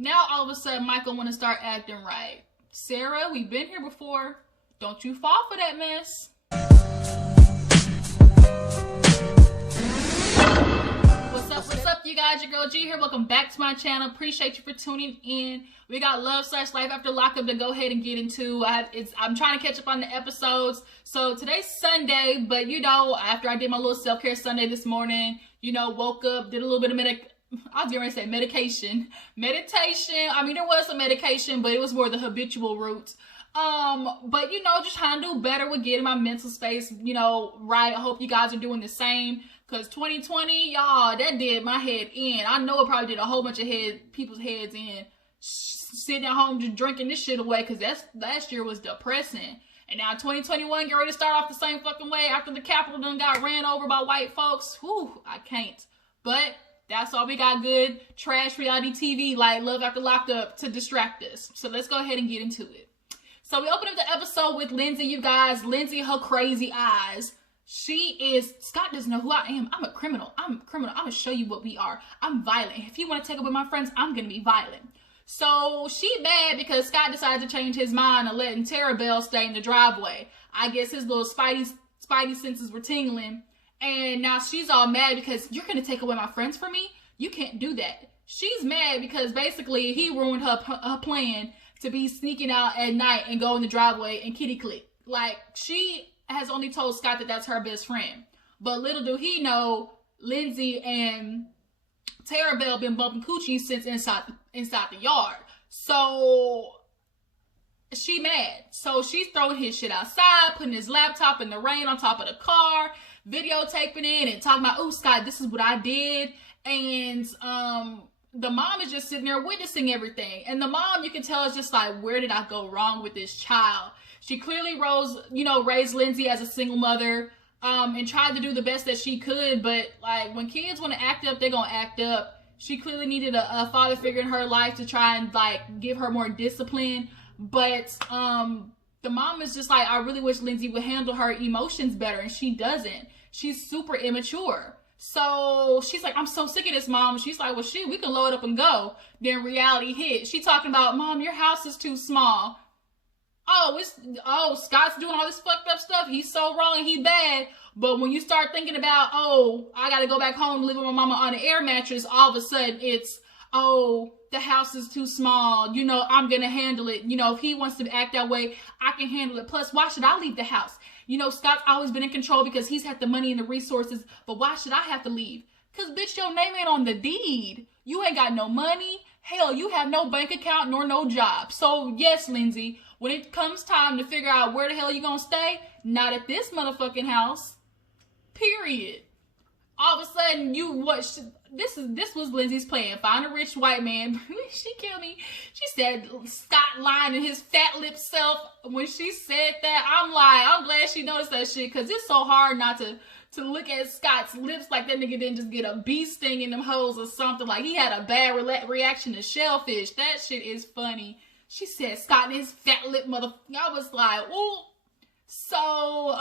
Now all of a sudden Michael want to start acting right. Sara, we've been here before. Don't you fall for that mess. What's up, you guys? Your girl G here. Welcome back to my channel. Appreciate you for tuning in. We got Love/Life After Lockup to go ahead and get into. I'm trying to catch up on the episodes. So today's Sunday, but you know, after I did my little self-care Sunday this morning, you know, woke up, did a little bit of medication. I mean, there was some medication, but it was more the habitual route. But you know, just trying to do better with getting my mental space, you know, right. I hope you guys are doing the same, because 2020, y'all, that did my head in. I know it probably did a whole bunch of people's heads in, sitting at home just drinking this shit away, because last year was depressing. And now 2021 get ready to start off the same fucking way after the Capitol done got ran over by white folks. Whew, I can't. But that's all we got, good trash reality TV like Love After Lockup to distract us. So let's go ahead and get into it. So we open up the episode with Lindsay, you guys. Lindsay, her crazy eyes. Scott doesn't know who I am. I'm a criminal. I'm gonna show you what we are. I'm violent. If you want to take up with my friends, I'm gonna be violent. So she mad because Scott decided to change his mind and letting Tara Bell stay in the driveway. I guess his little spidey senses were tingling. And now she's all mad because you're going to take away my friends from me? You can't do that. She's mad because basically he ruined her plan to be sneaking out at night and go in the driveway and kitty click. Like, she has only told Scott that that's her best friend. But little do he know, Lindsay and Tara Bell been bumping coochie since inside the yard. So she mad. So she's throwing his shit outside, putting his laptop in the rain on top of the car, videotaping it and talking about, oh, Scott, this is what I did. And the mom is just sitting there witnessing everything. And the mom, you can tell, is just like, where did I go wrong with this child? She clearly raised Lindsay as a single mother, and tried to do the best that she could. But like, when kids want to act up, they're gonna act up. She clearly needed a father figure in her life to try and like give her more discipline. But the mom is just like, I really wish Lindsay would handle her emotions better, and she doesn't. She's super immature. So she's like, I'm so sick of this, Mom. She's like, well, shit, we can load up and go. Then reality hit. She talking about, Mom, your house is too small. Oh, Scott's doing all this fucked up stuff. He's so wrong and he's bad. But when you start thinking about, oh, I got to go back home and live with my mama on an air mattress, all of a sudden it's, oh, the house is too small. You know, I'm going to handle it. You know, if he wants to act that way, I can handle it. Plus, why should I leave the house? You know, Scott's always been in control because he's had the money and the resources. But why should I have to leave? Because, bitch, your name ain't on the deed. You ain't got no money. Hell, you have no bank account nor no job. So, yes, Lindsay, when it comes time to figure out where the hell you gonna stay, not at this motherfucking house. Period. All of a sudden, this was Lindsay's plan. Find a rich white man. She killed me. She said Scott lying to his fat lip self. When she said that, I'm glad she noticed that shit, because it's so hard not to look at Scott's lips like that nigga didn't just get a bee sting in them holes or something. Like he had a bad reaction to shellfish. That shit is funny. She said Scott and his fat lip mother. I was like, ooh. So,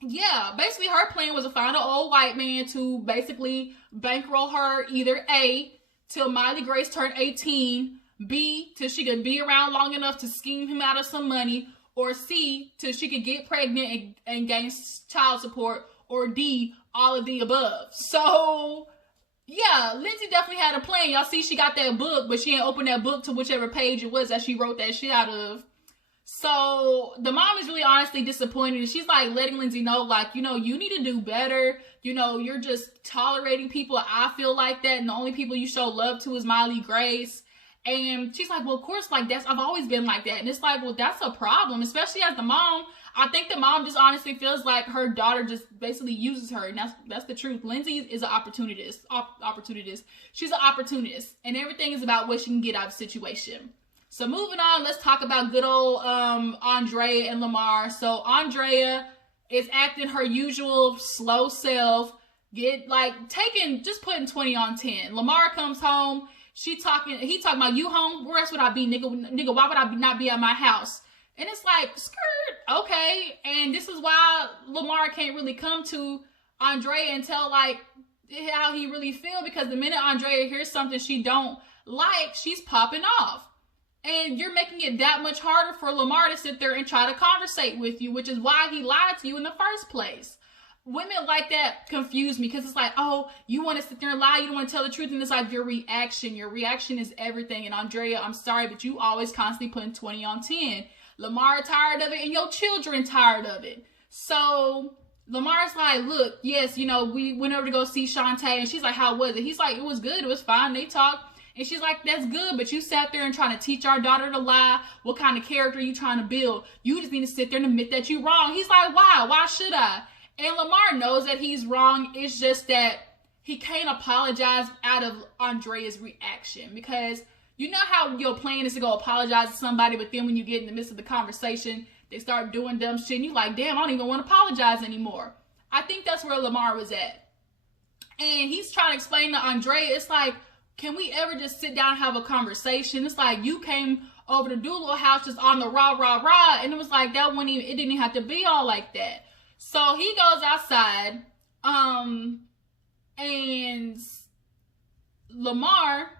yeah, basically her plan was to find an old white man to basically bankroll her either A, till Miley Grace turned 18, B, till she could be around long enough to scheme him out of some money, or C, till she could get pregnant and gain child support, or D, all of the above. So, yeah, Lindsay definitely had a plan. Y'all see she got that book, but she ain't opened that book to whichever page it was that she wrote that shit out of. So the mom is really honestly disappointed. And she's like letting Lindsay know, like, you know, you need to do better. You know, you're just tolerating people. I feel like that. And the only people you show love to is Miley Grace. And she's like, well, of course, like I've always been like that. And it's like, well, that's a problem, especially as the mom. I think the mom just honestly feels like her daughter just basically uses her. And that's the truth. Lindsay is an opportunist. She's an opportunist. And everything is about what she can get out of the situation. So moving on, let's talk about good old Andrea and Lamar. So Andrea is acting her usual slow self, just putting 20 on 10. Lamar comes home, he talking about, you home? Where else would I be, nigga? Why would I not be at my house? And it's like, skirt, okay. And this is why Lamar can't really come to Andrea and tell like how he really feel, because the minute Andrea hears something she don't like she's popping off. And you're making it that much harder for Lamar to sit there and try to conversate with you, which is why he lied to you in the first place. Women like that confuse me because it's like, oh, you want to sit there and lie, you don't want to tell the truth, and it's like your reaction is everything. And Andrea, I'm sorry, but you always constantly putting 20 on 10. Lamar tired of it, and your children tired of it. So Lamar's like, look, yes, you know, we went over to go see Shantae, and she's like, how was it? He's like, it was good, it was fine, they talked. And she's like, that's good, but you sat there and trying to teach our daughter to lie. What kind of character are you trying to build? You just need to sit there and admit that you're wrong. He's like, why? Why should I? And Lamar knows that he's wrong. It's just that he can't apologize out of Andrea's reaction. Because you know how your plan is to go apologize to somebody, but then when you get in the midst of the conversation, they start doing dumb shit, and you're like, damn, I don't even want to apologize anymore. I think that's where Lamar was at. And he's trying to explain to Andrea, it's like, can we ever just sit down and have a conversation? It's like you came over to Doolittle house just on the rah. And it was like, it didn't even have to be all like that. So he goes outside, and Lamar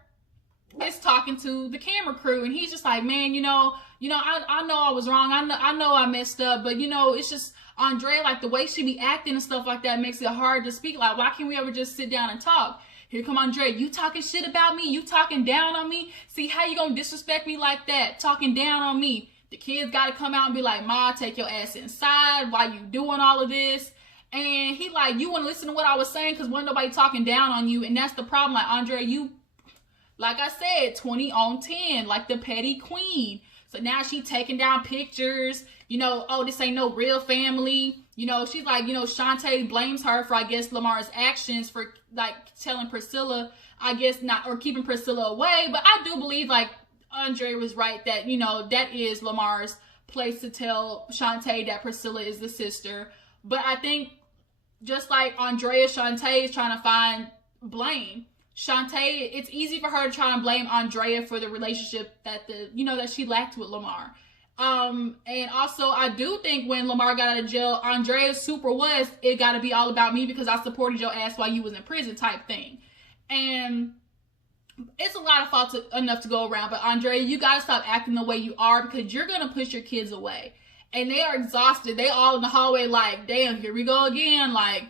is talking to the camera crew, and he's just like, man, I know I was wrong. I know I messed up, but it's just Andrea, like the way she be acting and stuff like that makes it hard to speak. Like, why can't we ever just sit down and talk? Here come Andrea, you talking shit about me? You talking down on me? See, how you gonna disrespect me like that? Talking down on me. The kids gotta come out and be like, Ma, take your ass inside. Why you doing all of this? And he like, you wanna listen to what I was saying? Cause wasn't nobody talking down on you. And that's the problem. Like, Andrea, you, like I said, 20 on 10, like the petty queen. So now she taking down pictures, oh, this ain't no real family. She's like, Shantae blames her for, I guess, Lamar's actions for, like, telling Priscilla, I guess not, or keeping Priscilla away. But I do believe, like, Andrea was right that, that is Lamar's place to tell Shantae that Priscilla is the sister. But I think just like Andrea, Shantae is trying to find blame. Shantae, it's easy for her to try to blame Andrea for the relationship that that she lacked with Lamar. And also I do think when Lamar got out of jail, Andrea's super was, it gotta be all about me because I supported your ass while you was in prison type thing. And it's a lot of fault enough to go around, but Andrea, you gotta stop acting the way you are because you're gonna push your kids away. And they are exhausted. They all in the hallway like, damn, here we go again. Like,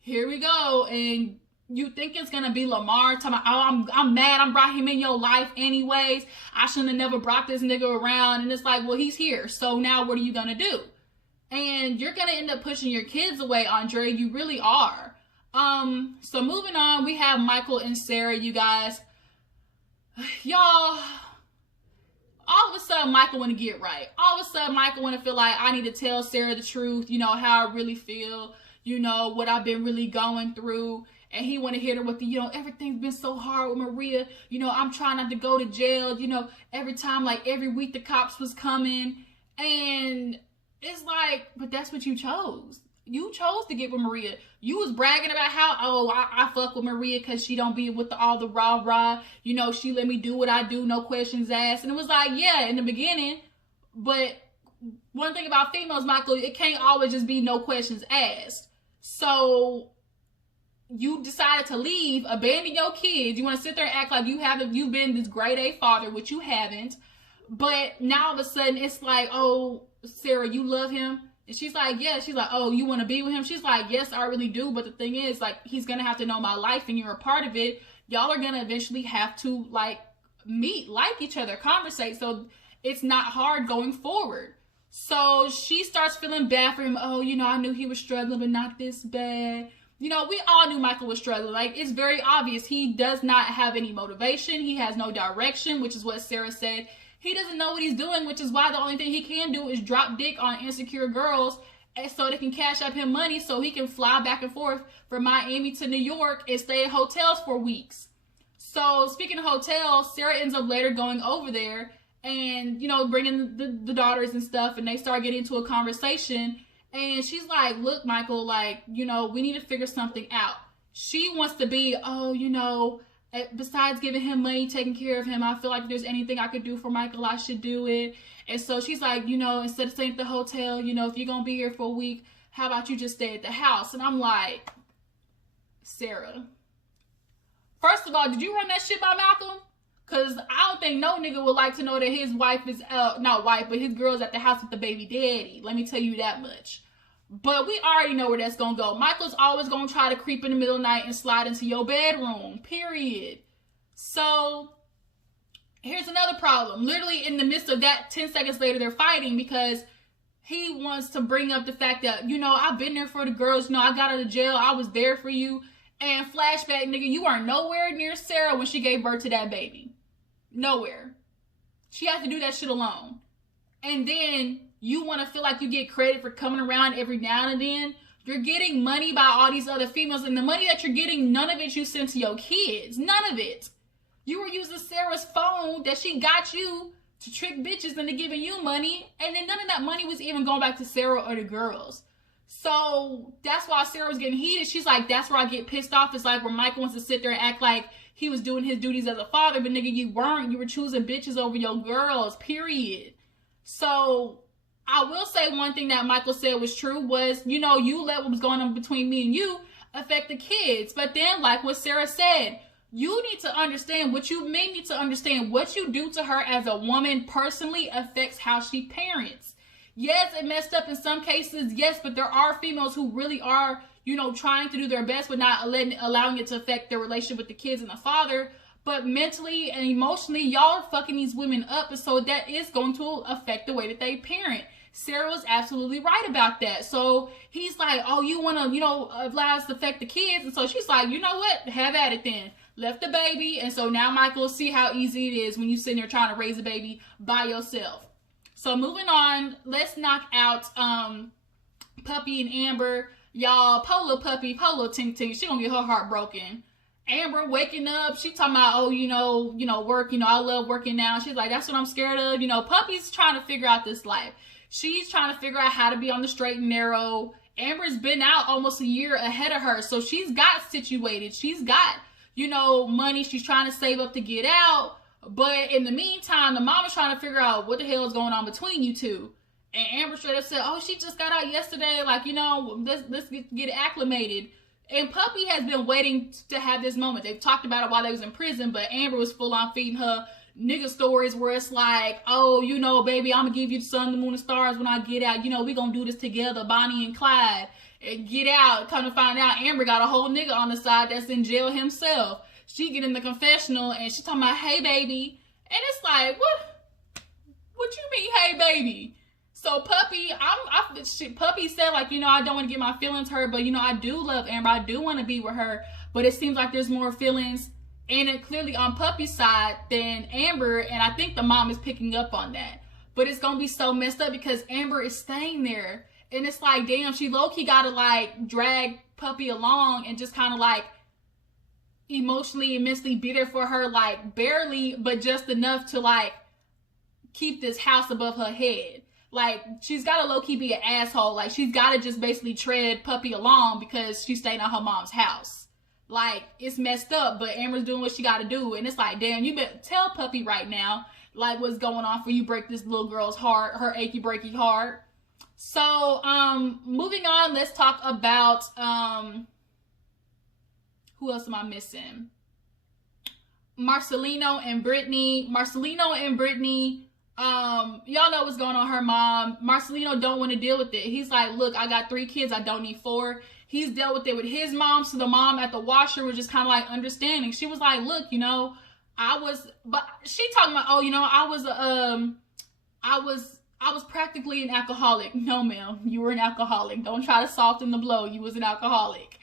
here we go. And you think it's gonna be Lamar talking about, oh, I'm mad I brought him in your life anyways. I shouldn't have never brought this nigga around. And it's like, well, he's here. So now what are you gonna do? And you're gonna end up pushing your kids away, Andrea. You really are. So moving on, we have Michael and Sara, you guys. Y'all, all of a sudden Michael want to get right. All of a sudden Michael want to feel like I need to tell Sara the truth, how I really feel, what I've been really going through. And he want to hit her with the, everything's been so hard with Maria. I'm trying not to go to jail. Every time, like every week the cops was coming. And it's like, but that's what you chose. You chose to get with Maria. You was bragging about how, oh, I fuck with Maria because she don't be with all the rah-rah. She let me do what I do, no questions asked. And it was like, yeah, in the beginning. But one thing about females, Michael, it can't always just be no questions asked. So you decided to leave, abandon your kids. You want to sit there and act like you've been this grade A father, which you haven't. But now all of a sudden it's like, oh, Sara, you love him? And she's like, yeah. She's like, oh, you want to be with him? She's like, yes, I really do. But the thing is, like, he's going to have to know my life and you're a part of it. Y'all are going to eventually have to, like, meet, like each other, conversate. So it's not hard going forward. So she starts feeling bad for him. Oh, I knew he was struggling, but not this bad. We all knew Michael was struggling. Like, it's very obvious. He does not have any motivation. He has no direction, which is what Sara said. He doesn't know what he's doing, which is why the only thing he can do is drop dick on insecure girls so they can cash up him money so he can fly back and forth from Miami to New York and stay at hotels for weeks. So speaking of hotels, Sara ends up later going over there and, bringing the daughters and stuff, and they start getting into a conversation. And she's like, look, Michael, like, we need to figure something out. She wants to be, besides giving him money, taking care of him, I feel like if there's anything I could do for Michael, I should do it. And so she's like, instead of staying at the hotel, if you're going to be here for a week, how about you just stay at the house? And I'm like, Sara, first of all, did you run that shit by Malcolm? Cause I don't think no nigga would like to know that his wife is not wife, but his girl's at the house with the baby daddy. Let me tell you that much. But we already know where that's gonna go. Michael's always gonna try to creep in the middle of the night and slide into your bedroom. Period. So here's another problem. Literally in the midst of that, 10 seconds later, they're fighting because he wants to bring up the fact that, you know, I've been there for the girls. You know, I got out of jail. I was there for you. And flashback, nigga, you are nowhere near Sara when she gave birth to that baby. Nowhere. She has to do that shit alone. And then you want to feel like you get credit for coming around every now and then. You're getting money by all these other females. And the money that you're getting, none of it you send to your kids. None of it. You were using Sarah's phone that she got you to trick bitches into giving you money. And then none of that money was even going back to Sara or the girls. So that's why Sara was getting heated. She's like, that's where I get pissed off. It's like where Michael wants to sit there and act like he was doing his duties as a father, but nigga, you weren't. You were choosing bitches over your girls, period. So I will say one thing that Michael said was true was, you know, you let what was going on between me and you affect the kids. But then, like what Sara said, you need to understand what you may need to understand. What you do to her as a woman personally affects how she parents. Yes, it messed up in some cases. Yes, but there are females who really are, you know, trying to do their best, but not allowing it to affect their relationship with the kids and the father. But mentally and emotionally, y'all are fucking these women up. And so that is going to affect the way that they parent. Sara was absolutely right about that. So he's like, oh, you want to, you know, allow us to affect the kids. And so she's like, you know what? Have at it then. Left the baby. And so now Michael, see how easy it is when you sitting there trying to raise a baby by yourself. So moving on, let's knock out Puppy and Amber. Y'all, Polo Puppy, Polo Tink Tink, she gonna get her heart broken. Amber waking up, she talking about, oh, you know, work, you know, I love working now. She's like, that's what I'm scared of. You know, Puppy's trying to figure out this life. She's trying to figure out how to be on the straight and narrow. Amber's been out almost a year ahead of her. So she's got situated. She's got, you know, money she's trying to save up to get out. But in the meantime, the mama's trying to figure out what the hell is going on between you two. And Amber straight up said, oh, she just got out yesterday. Like, you know, let's get acclimated. And Puppy has been waiting to have this moment. They've talked about it while they was in prison, but Amber was full on feeding her nigga stories where it's like, oh, you know, baby, I'm going to give you the sun, the moon, and stars when I get out. You know, we going to do this together, Bonnie and Clyde. And get out. Come to find out, Amber got a whole nigga on the side that's in jail himself. She get in the confessional and she talking about, hey, baby. And it's like, what you mean, hey, baby? So Puppy, Puppy said, like, you know, I don't want to get my feelings hurt, but, you know, I do love Amber. I do want to be with her, but it seems like there's more feelings and it clearly on Puppy's side than Amber, and I think the mom is picking up on that. But it's going to be so messed up because Amber is staying there, and it's like, damn, she low-key got to, like, drag Puppy along and just kind of, like, emotionally and mentally be there for her, like, barely, but just enough to, like, keep this house above her head. Like, she's got to low-key be an asshole. Like, she's got to just basically tread Puppy along because she's staying at her mom's house. Like, it's messed up, but Amber's doing what she got to do. And it's like, damn, you better tell Puppy right now, like, what's going on for you break this little girl's heart, her achy, breaky heart. So, moving on, let's talk about, who else am I missing? Marcelino and Brittany. Marcelino and Brittany, y'all know what's going on with her mom. Marcelino don't want to deal with it. He's like, look, I got 3 kids. I don't need 4. He's dealt with it with his mom. So the mom at the washer was just kind of like understanding. She was like, look, you know, but she talking about, oh, you know, I was practically an alcoholic. No, ma'am, you were an alcoholic. Don't try to soften the blow. You was an alcoholic.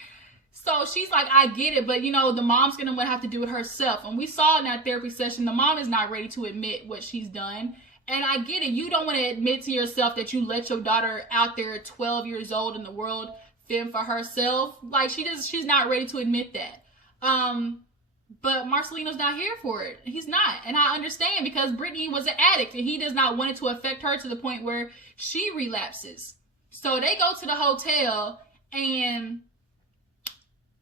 So she's like, I get it, but, you know, the mom's going to have to do it herself. And we saw in that therapy session, the mom is not ready to admit what she's done. And I get it. You don't want to admit to yourself that you let your daughter out there at 12 years old in the world fend for herself. Like, she's not ready to admit that. But Marcelino's not here for it. He's not. And I understand because Brittany was an addict and he does not want it to affect her to the point where she relapses. So they go to the hotel and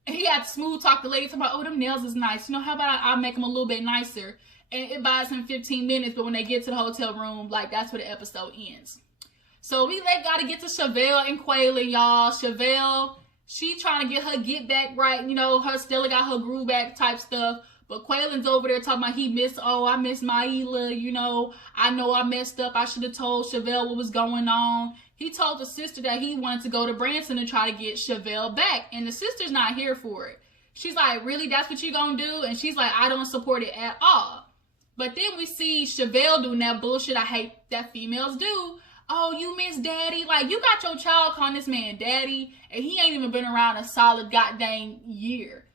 he had to smooth talk the lady talking about, oh, them nails is nice. You know, how about I make them a little bit nicer? And it buys him 15 minutes, but when they get to the hotel room, like, that's where the episode ends. So we gotta get to Chevelle and Quaylon, y'all. Chevelle, she trying to get her get back right. You know, her Stella got her groove back type stuff. But Quaylon's over there talking about I miss Maila, you know I messed up. I should have told Chevelle what was going on. He told the sister that he wanted to go to Branson and try to get Chevelle back. And the sister's not here for it. She's like, really? That's what you gonna do? And she's like, I don't support it at all. But then we see Chevelle doing that bullshit I hate that females do. Oh, you miss daddy? Like, you got your child calling this man daddy, and he ain't even been around a solid goddamn year.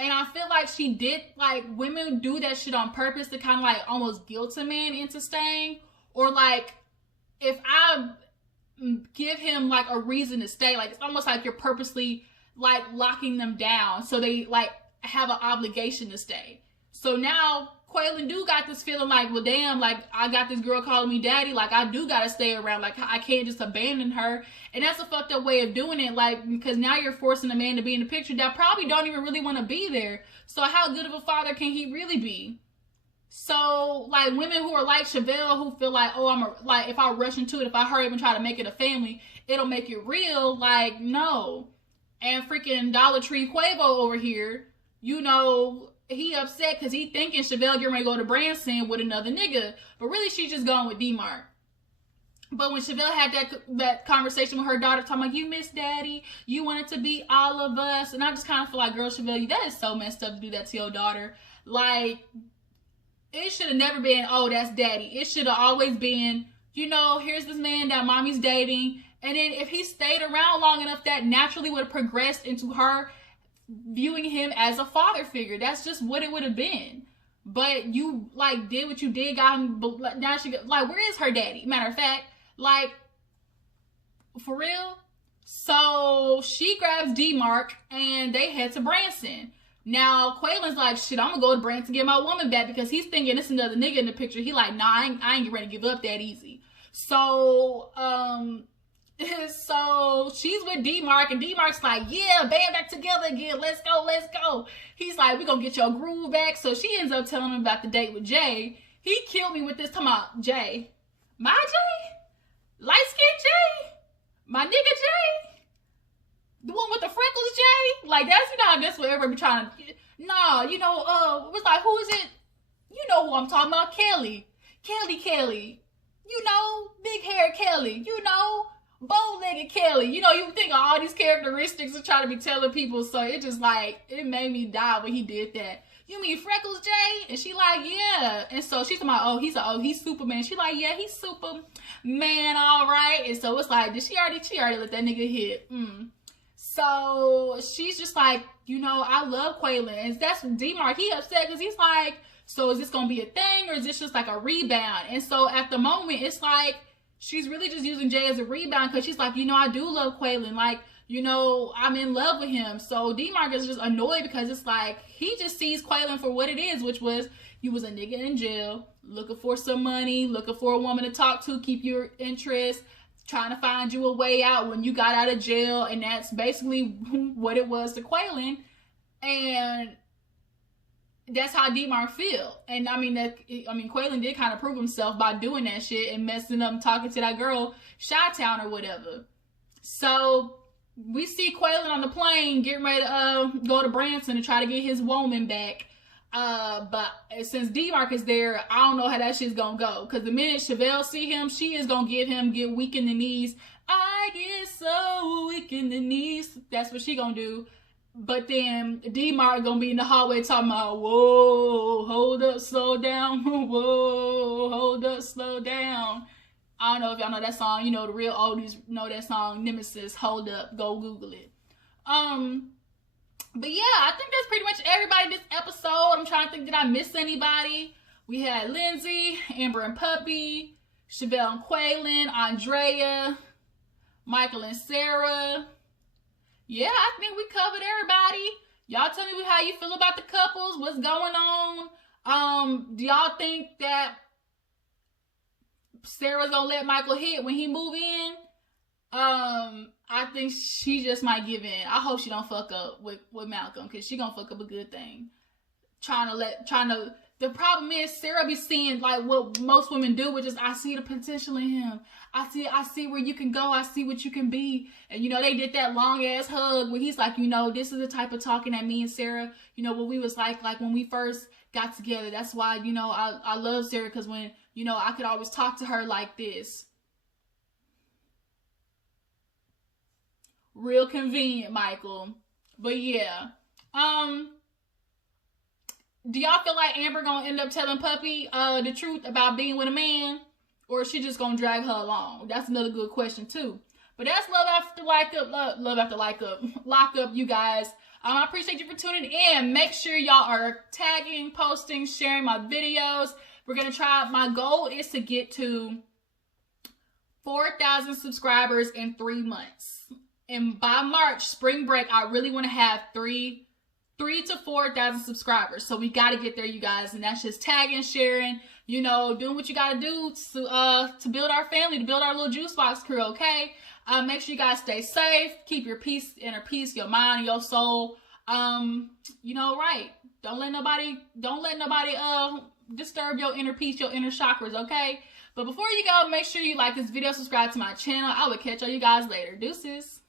And I feel like she did, like, women do that shit on purpose to kind of, like, almost guilt a man into staying. Or, like, if I give him, like, a reason to stay, like, it's almost like you're purposely, like, locking them down so they, like, have an obligation to stay. So now Quaylon do got this feeling like, well, damn, like, I got this girl calling me daddy, like, I do gotta stay around, like, I can't just abandon her. And that's a fucked up way of doing it, like, because now you're forcing a man to be in the picture that probably don't even really want to be there. So how good of a father can he really be? So, like, women who are like Chevelle, who feel like, oh, like, if I rush into it, if I hurry up and try to make it a family, it'll make it real, like, no. And freaking Dollar Tree Quavo over here, you know, he upset because he thinking Chevelle getting ready to go to Branson with another nigga. But really, she's just going with DMark. But when Chevelle had that conversation with her daughter, talking like, you miss daddy, you wanted to be all of us. And I just kind of feel like, girl, Chevelle, that is so messed up to do that to your daughter. Like, it should have never been, oh, that's daddy. It should have always been, you know, here's this man that mommy's dating. And then if he stayed around long enough, that naturally would have progressed into her viewing him as a father figure. That's just what it would have been. But you, like, did what you did, got him, now she, like, where is her daddy? Matter of fact, like, for real? So she grabs DMark and they head to Branson. Now Quaylon's like, shit, I'm gonna go to Branson to get my woman back, because he's thinking it's another nigga in the picture. He like, nah, I ain't getting ready to give up that easy. So so she's with DMark, and DMark's like, yeah, band back together again. Let's go, let's go. He's like, we gonna get your groove back. So she ends up telling him about the date with Jay. He killed me with this. Come on, Jay. My Jay? Light-skinned Jay? My nigga Jay? The one with the freckles Jay? Like, that's, you know, that's what everybody be trying to, nah, you know, it was like, who is it? You know who I'm talking about, Kelly. Kelly. You know, big hair Kelly. You know, bow-legged Kelly. You know, you think of all these characteristics and try to be telling people. So it just like, it made me die when he did that. You mean Freckles Jay? And she like, yeah. And so she's like, oh, he's Superman. She like, yeah, he's Superman, all right. And so it's like, she already let that nigga hit. So she's just like, you know, I love Quaylon. And that's DMark. He upset because he's like, so is this going to be a thing, or is this just like a rebound? And so at the moment, it's like, she's really just using Jay as a rebound, because she's like, you know, I do love Quaylon. Like, you know, I'm in love with him. So DMark is just annoyed because it's like, he just sees Quaylon for what it is, which was, you was a nigga in jail, looking for some money, looking for a woman to talk to, keep your interest, trying to find you a way out when you got out of jail. And that's basically what it was to Quaylon. And that's how DMark feel. And I mean, Quaylon did kind of prove himself by doing that shit and messing up and talking to that girl, Chi-Town or whatever. So we see Quaylon on the plane getting ready to go to Branson to try to get his woman back. But since DMark is there, I don't know how that shit's gonna go. Because the minute Chevelle see him, she is gonna get weak in the knees. I get so weak in the knees. That's what she gonna do. But then DMark gonna be in the hallway talking about, whoa, hold up, slow down. Whoa, hold up, slow down. I don't know if y'all know that song. You know, the real oldies know that song, Nemesis, Hold Up. Go Google it. But yeah, I think that's pretty much everybody this episode. I'm trying to think, did I miss anybody? We had Lindsay, Amber and Puppy, Chevelle and Quaylon, Andrea, Michael and Sara. Yeah, I think we covered everybody. Y'all tell me how you feel about the couples. What's going on? Do y'all think that Sarah's gonna let Michael hit when he move in? I think she just might give in. I hope she don't fuck up with Malcolm, because she gonna fuck up a good thing. Trying to the problem is Sarah be seeing like what most women do, which is I see the potential in him. I see where you can go. I see what you can be. And you know, they did that long ass hug where he's like, you know, this is the type of talking that me and Sarah, you know, what we was like when we first got together. That's why, you know, I love Sarah, because when, you know, I could always talk to her like this. Real convenient, Michael. But yeah. Do y'all feel like Amber gonna end up telling Puppy the truth about being with a man? Or is she just gonna drag her along? That's another good question too. But that's Love After Lockup. Love After Lockup, you guys. I appreciate you for tuning in. Make sure y'all are tagging, posting, sharing my videos. We're gonna try. My goal is to get to 4,000 subscribers in 3 months. And by March, spring break, I really want to have 3,000 to 4,000 subscribers. So we got to get there, you guys. And that's just tagging, sharing, you know, doing what you got to do to build our family, to build our little juice box crew, okay? Make sure you guys stay safe. Keep your peace, inner peace, your mind, your soul. You know, right. Don't let nobody disturb your inner peace, your inner chakras, okay? But before you go, make sure you like this video, subscribe to my channel. I will catch all you guys later. Deuces.